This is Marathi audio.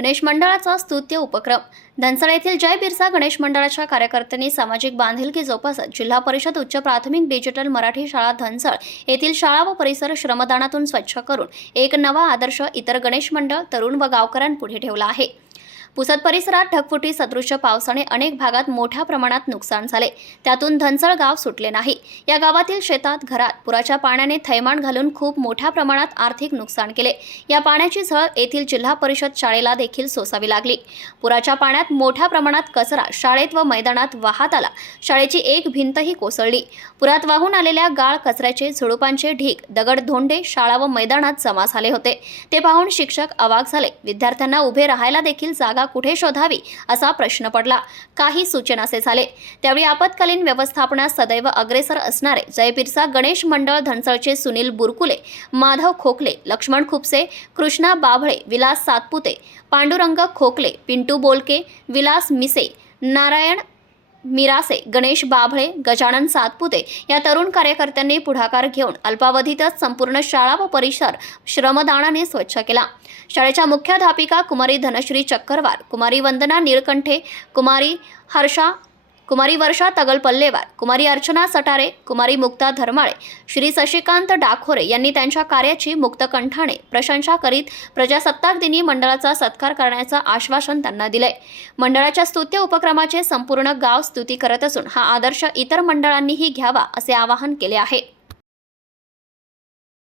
गणेश मंडळाचा स्तुत्य उपक्रम. धनसळ येथील जय बिरसा गणेश मंडळाच्या कार्यकर्त्यांनी सामाजिक बांधिलकी जोपासत जिल्हा परिषद उच्च प्राथमिक डिजिटल मराठी शाळा धनसळ येथील शाळा व परिसर श्रमदानातून स्वच्छ करून एक नवा आदर्श इतर गणेश मंडळ तरुण व गावकऱ्यांपुढे ठेवला आहे. पुसद परिसरात ढगफुटी सदृश्य पावसाने अनेक भागात मोठ्या प्रमाणात नुकसान झाले. त्यातून धनसळ गाव सुटले नाही. या गावातील शेतात घरात पुराच्या पाण्याने थैमान घालून खूप मोठ्या प्रमाणात आर्थिक नुकसान केले. या पाण्याची झळ येथील जिल्हा परिषद शाळेला देखील सोसावी लागली. पुराच्या पाण्यात मोठ्या प्रमाणात कचरा शाळेत व मैदानात वाहत आला. शाळेची एक भिंतही कोसळली. पुरात वाहून आलेल्या गाळ कचऱ्याचे झुडुपांचे ढीक दगड धोंडे शाळा व मैदानात जमा झाले होते. ते पाहून शिक्षक अवाक झाले. विद्यार्थ्यांना उभे राहायला देखील जागा कुठे शोधावी असा प्रश्न पडला. काही सूचनासे झाले. त्यावेळी आपत्कालीन व्यवस्थापनात सदैव अग्रेसर असणारे जयपीरचा गणेश मंडळ धनसळचे सुनील बुरकुले माधव खोकले लक्ष्मण खुपसे कृष्णा बाभळे विलास सातपुते पांडुरंग खोकले पिंटू बोलके विलास मिसे नारायण मिरासे गणेश बाभळे गजानन सातपुते या तरुण कार्यकर्त्यांनी पुढाकार घेऊन अल्पावधीतच संपूर्ण शाळा व परिसर श्रमदानाने स्वच्छ केला. शाळेच्या मुख्याध्यापिका कुमारी धनश्री चक्करवार कुमारी वंदना निळकंठे कुमारी हर्षा कुमारी वर्षा तगल पल्लेवार कुमारी अर्चना सटारे कुमारी मुक्ता धर्माळे श्री शशिकांत डाखोरे यांनी त्यांच्या कार्याची मुक्तकंठाने प्रशंसा करीत प्रजासत्ताक दिनी मंडळाचा सत्कार करण्याचं आश्वासन त्यांना दिलंय. मंडळाच्या स्तुत्य उपक्रमाचे संपूर्ण गाव स्तुती करत असून हा आदर्श इतर मंडळांनीही घ्यावा असे आवाहन केले आहे.